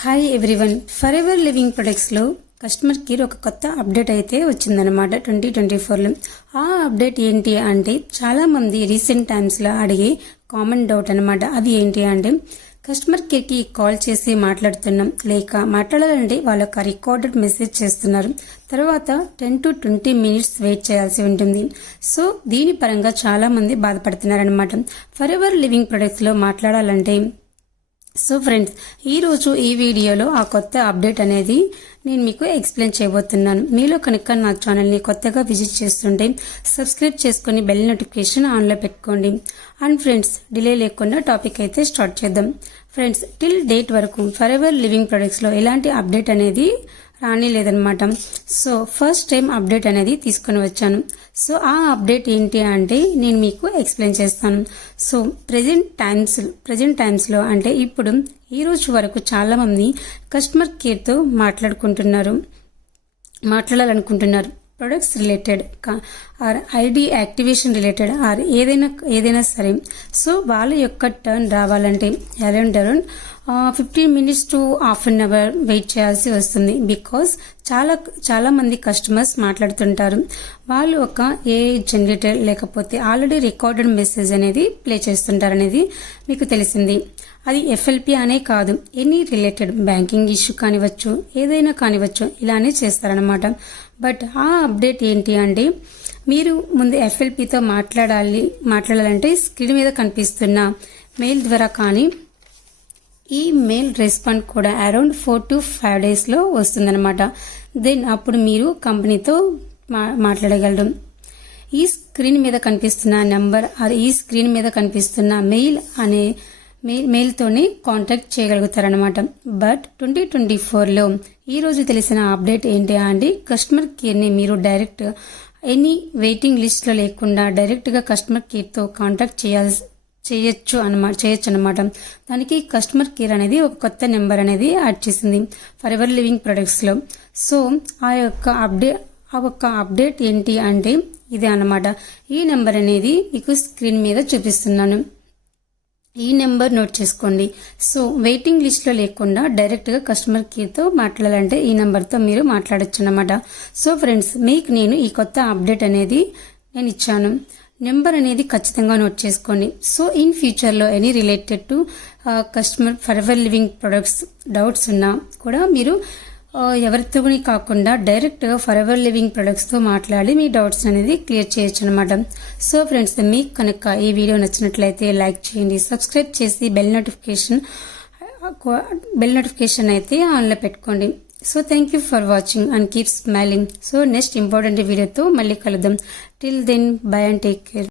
Hi everyone, forever living ప్రొడక్ట్స్లో customer care ఒక కొత్త అప్డేట్ అయితే వచ్చిందనమాట 2024లో. ఆ అప్డేట్ ఏంటి అంటే చాలామంది రీసెంట్ టైమ్స్లో అడిగే కామన్ డౌట్ అనమాట. అది ఏంటి అంటే కస్టమర్ కేర్కి కాల్ చేసి మాట్లాడుతున్నాం, లేక మాట్లాడాలంటే వాళ్ళొక రికార్డెడ్ మెసేజ్ చేస్తున్నారు, తర్వాత 10 to 20 minutes వెయిట్ చేయాల్సి ఉంటుంది. సో దీని పరంగా చాలామంది బాధపడుతున్నారనమాట. ఫర్ ఎవర్ లివింగ్ ప్రొడక్ట్స్లో మాట్లాడాలంటే సో ఫ్రెండ్స్, ఈరోజు ఈ వీడియోలో ఆ కొత్త అప్డేట్ అనేది నేను మీకు ఎక్స్ప్లెయిన్ చేయబోతున్నాను. మీలో కనుక నా ఛానల్ని కొత్తగా విజిట్ చేస్తుంటే సబ్స్క్రైబ్ చేసుకుని బెల్ నోటిఫికేషన్ ఆన్లో పెట్టుకోండి. అండ్ ఫ్రెండ్స్, డిలే లేకుండా టాపిక్ అయితే స్టార్ట్ చేద్దాం. ఫ్రెండ్స్, టిల్ డేట్ వరకు ఫర్ ఎవర్ లివింగ్ ప్రొడక్ట్స్లో ఎలాంటి అప్డేట్ అనేది రానిలేదనమాట. సో ఫస్ట్ టైం అప్డేట్ అనేది తీసుకొని వచ్చాను. సో ఆ అప్డేట్ ఏంటి అంటే నేను మీకు ఎక్స్ప్లెయిన్ చేస్తాను. సో ప్రజెంట్ టైమ్స్లో అంటే ఇప్పుడు ఈ రోజు వరకు చాలామంది కస్టమర్ కేర్తో మాట్లాడాలనుకుంటున్నారు. Products related or ID activation related or ఏదైనా సరే. సో వాళ్ళ యొక్క టర్న్ రావాలంటే around 15 minutes to half an hour wait చేయాల్సి వస్తుంది. బికాస్ చాలా మంది కస్టమర్స్ మాట్లాడుతుంటారు. వాళ్ళు ఒక ఏఐ జనరేటర్ లేకపోతే ఆల్రెడీ రికార్డెడ్ మెసేజ్ అనేది ప్లే చేస్తుంటారు అనేది మీకు తెలిసింది. అది ఎఫ్ఎల్పి అనే కాదు, ఎనీ రిలేటెడ్ బ్యాంకింగ్ ఇష్యూ కానివచ్చు, ఏదైనా కానివచ్చు, ఇలానే చేస్తారనమాట. బట్ ఆ అప్డేట్ ఏంటి అంటే మీరు ముందు ఎఫ్ఎల్పితో మాట్లాడాలంటే స్క్రీన్ మీద కనిపిస్తున్న మెయిల్ ద్వారా కానీ ఈ మెయిల్ రెస్పాండ్ కూడా అరౌండ్ 4 to 5 daysలో వస్తుందన్నమాట. దెన్ అప్పుడు మీరు కంపెనీతో మాట్లాడగలరు. ఈ స్క్రీన్ మీద కనిపిస్తున్న నెంబర్ ఆర్ ఈ స్క్రీన్ మీద కనిపిస్తున్న మెయిల్తోనే కాంటాక్ట్ చేయగలుగుతారనమాట. బట్ 2024లో ఈ రోజు తెలిసిన అప్డేట్ ఏంటి అంటే కస్టమర్ కేర్ని మీరు డైరెక్ట్ ఎనీ వెయిటింగ్ లిస్ట్లో లేకుండా డైరెక్ట్గా కస్టమర్ కేర్తో కాంటాక్ట్ చేయొచ్చు అనమాట. దానికి కస్టమర్ కేర్ అనేది ఒక కొత్త నెంబర్ అనేది యాడ్ చేసింది ఫర్ ఎవర్ లివింగ్ ప్రొడక్ట్స్లో. సో ఆ యొక్క అప్డేట్ ఏంటి అంటే ఇదే అనమాట. ఈ నెంబర్ అనేది మీకు స్క్రీన్ మీద చూపిస్తున్నాను. ఈ నెంబర్ నోట్ చేసుకోండి. సో వెయిటింగ్ లిస్ట్లో లేకుండా డైరెక్ట్గా కస్టమర్ కేర్తో మాట్లాడాలంటే ఈ నెంబర్తో మీరు మాట్లాడచ్చు అనమాట. సో ఫ్రెండ్స్, మీకు నేను ఈ కొత్త అప్డేట్ అనేది నేను ఇచ్చాను. నెంబర్ అనేది ఖచ్చితంగా నోట్ చేసుకోండి. సో ఇన్ ఫ్యూచర్లో any related to customer for ever living products doubts ఉన్నా కూడా మీరు ఎవరితో కాకుండా డైరెక్ట్గా ఫర్ ఎవర్ లివింగ్ ప్రొడక్ట్స్తో మాట్లాడి మీ డౌట్స్ అనేది క్లియర్ చేయొచ్చు అనమాట. సో ఫ్రెండ్స్, మీకు కనుక ఈ వీడియో నచ్చినట్లయితే లైక్ చేయండి, సబ్స్క్రైబ్ చేసి బెల్ నోటిఫికేషన్ అయితే ఆన్లో పెట్టుకోండి. So thank you for watching and keep smiling. So next important వీడియోతో మళ్ళీ కలుద్దాం. Till then, bye and take care.